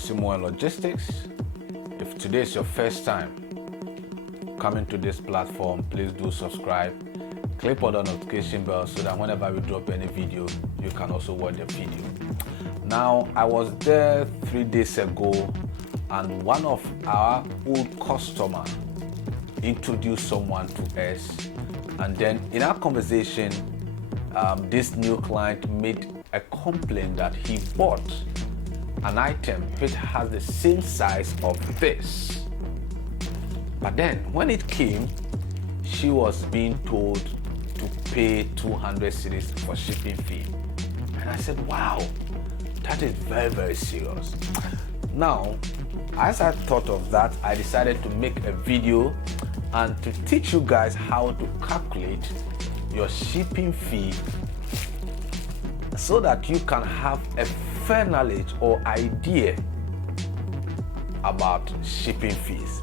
Samoa Logistics. If today is your first time coming to this platform, please do subscribe. Click on the notification bell so that whenever we drop any video, you can also watch the video. Now, I was there 3 days ago and one of our old customers introduced someone to us, and then in our conversation, this new client made a complaint that he bought an item which has the same size of this, but then when it came, she was being told to pay 200 cedis for shipping fee. And I said, wow, that is very, very serious. Now, as I thought of that, I decided to make a video and to teach you guys how to calculate your shipping fee so that you can have a fair knowledge or idea about shipping fees.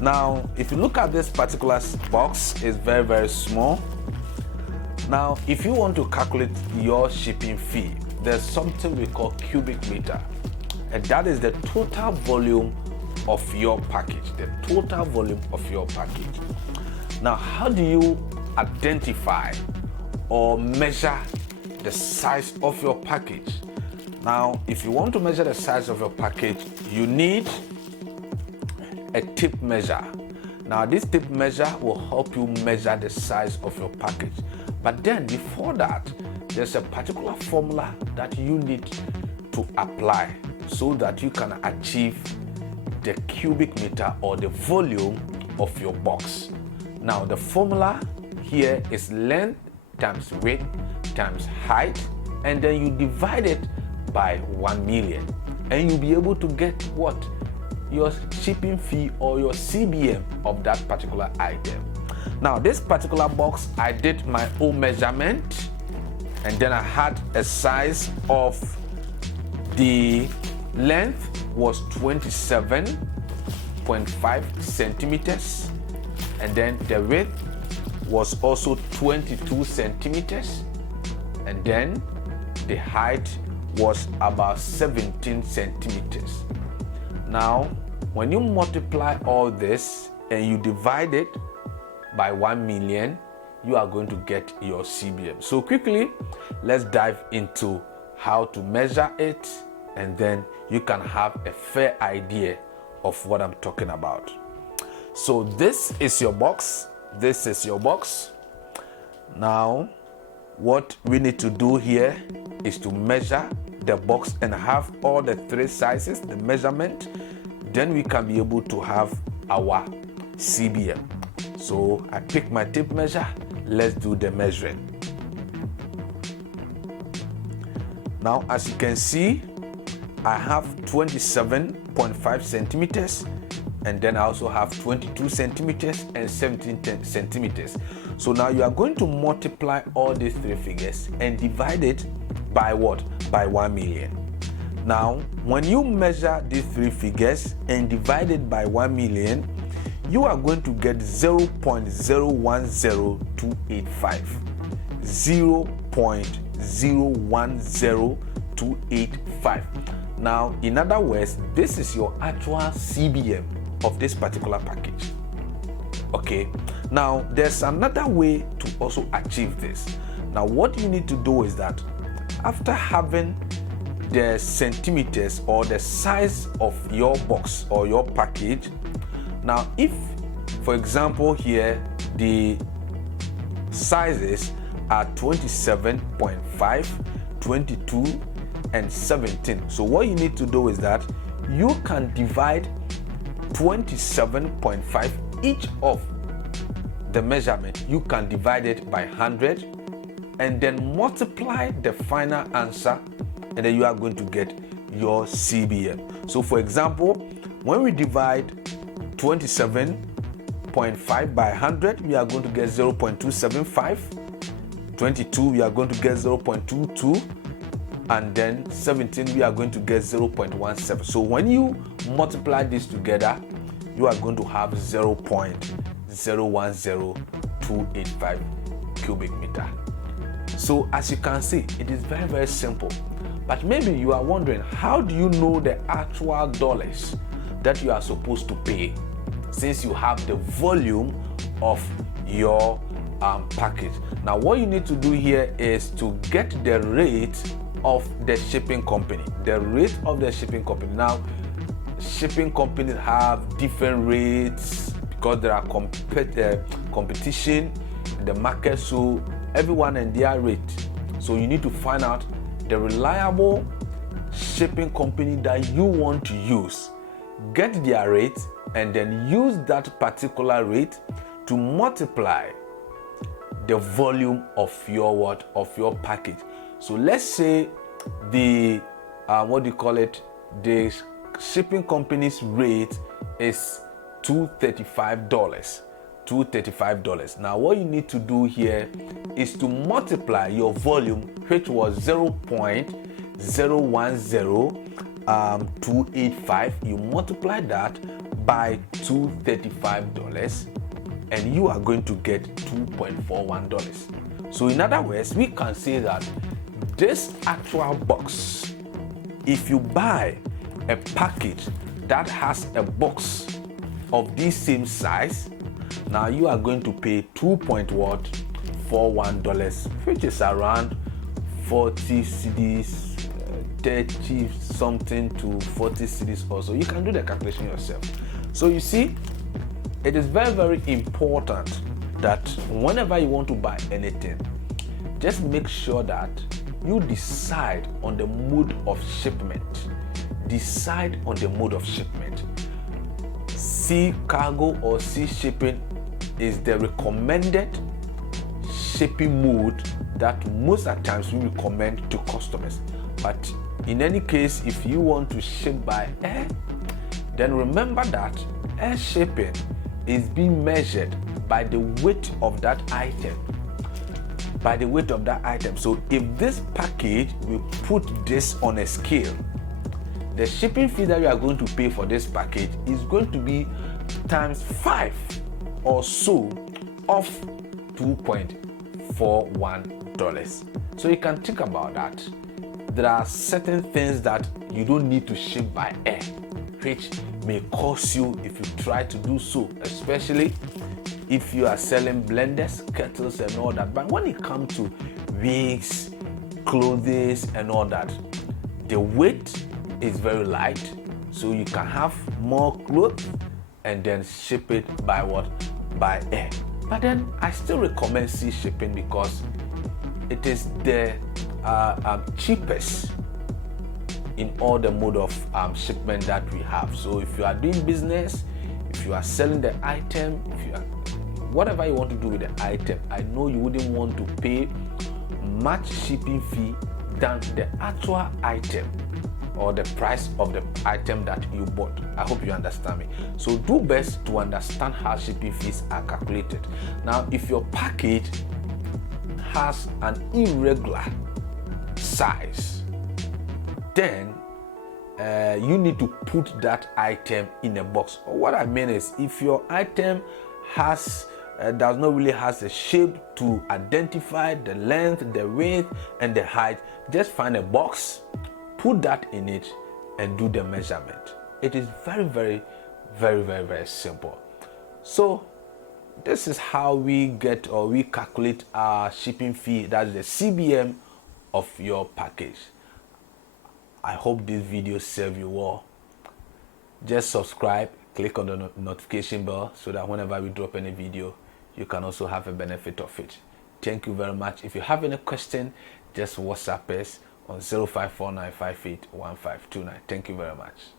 Now, if you look at this particular box, it's very, very small. Now, if you want to calculate your shipping fee, there's something we call cubic meter, and that is the total volume of your package, the total volume of your package. Now, how do you identify or measure the size of your package? Now, if you want to measure the size of your package, you need a tape measure. Now, this tape measure will help you measure the size of your package. But then before that, there's a particular formula that you need to apply so that you can achieve the cubic meter or the volume of your box. Now, the formula here is length times width times height, and then you divide it by 1 million, and you'll be able to get what? Your shipping fee or your CBM of that particular item. Now, this particular box, I did my own measurement, and then I had a size of the length was 27.5 centimeters, and then the width was also 22 centimeters, and then the height was about 17 centimeters. Now, when you multiply all this and you divide it by 1 million, you are going to get your CBM. So quickly, let's dive into how to measure it, and then you can have a fair idea of what I'm talking about. So this is your box. This is your box. Now, what we need to do here is to measure the box and have all the 3 sizes, the measurement. Then we can be able to have our CBM. So I pick my tape measure. Let's do the measuring. Now, as you can see, I have 27.5 centimeters, and then I also have 22 centimeters and 17 centimeters. So now you are going to multiply all these 3 figures and divide it by what? By 1 million. Now, when you measure these 3 figures and divide it by 1 million, you are going to get 0.010285. 0.010285. Now, in other words, this is your actual CBM of this particular package. Okay, now there's another way to also achieve this. Now, what you need to do is that after having the centimeters or the size of your box or your package, now if, for example, here the sizes are 27.5, 22, and 17. So what you need to do is that you can divide 27.5, each of the measurement, you can divide it by 100 and then multiply the final answer, and then you are going to get your CBM. So for example, when we divide 27.5 by 100, we are going to get 0.275. 22, we are going to get 0.22. And then 17, we are going to get 0.17. So when you multiply this together, you are going to have 0.010285 cubic meter. So as you can see, it is very, very simple. But maybe you are wondering, how do you know the actual dollars that you are supposed to pay, since you have the volume of your package? Now what you need to do here is to get the rate of the shipping company. The rate of the shipping company. Now shipping companies have different rates because there are competition in the market, so everyone and their rate. So you need to find out the reliable shipping company that you want to use, get their rate, and then use that particular rate to multiply the volume of your package. So let's say the the shipping company's rate is $235. Now what you need to do here is to multiply your volume, which was 0.010285. You multiply that by $235 and you are going to get $2.41. So in other words, we can say that this actual box, if you buy a package that has a box of this same size, now you are going to pay $2.41, which is around 40 cedis, 30 something to 40 cedis also. You can do the calculation yourself. So you see, it is very, very important that whenever you want to buy anything, just make sure that you decide on the mode of shipment. Decide on the mode of shipment. Sea cargo or sea shipping is the recommended shipping mode that most of the times we recommend to customers. But in any case, if you want to ship by air, then remember that air shipping is being measured by the weight of that item. By the weight of that item. So if this package, we put this on a scale, the shipping fee that you are going to pay for this package is going to be times 5 or so of $2.41. So you can think about that. There are certain things that you don't need to ship by air, which may cost you if you try to do so, especially if you are selling blenders, kettles and all that. But when it comes to wigs, clothes and all that, the weight is very light, so you can have more clothes and then ship it by what? By air. But then I still recommend sea shipping because it is the cheapest in all the mode of shipment that we have. So if you are doing business, if you are selling the item, if you are whatever you want to do with the item, I know you wouldn't want to pay much shipping fee than the actual item or the price of the item that you bought. I hope you understand me. So do best to understand how shipping fees are calculated. Now, if your package has an irregular size, then you need to put that item in a box. What I mean is, if your item has does not really has a shape to identify the length, the width and the height, just find a box, put that in it and do the measurement. It is very, very, very, very, very simple. So this is how we get or we calculate our shipping fee. That's the CBM of your package. I hope this video served you well. Just subscribe, click on the notification bell so that whenever we drop any video, you can also have a benefit of it. Thank you very much. If you have any question, just WhatsApp us on 0549581529. Thank you very much.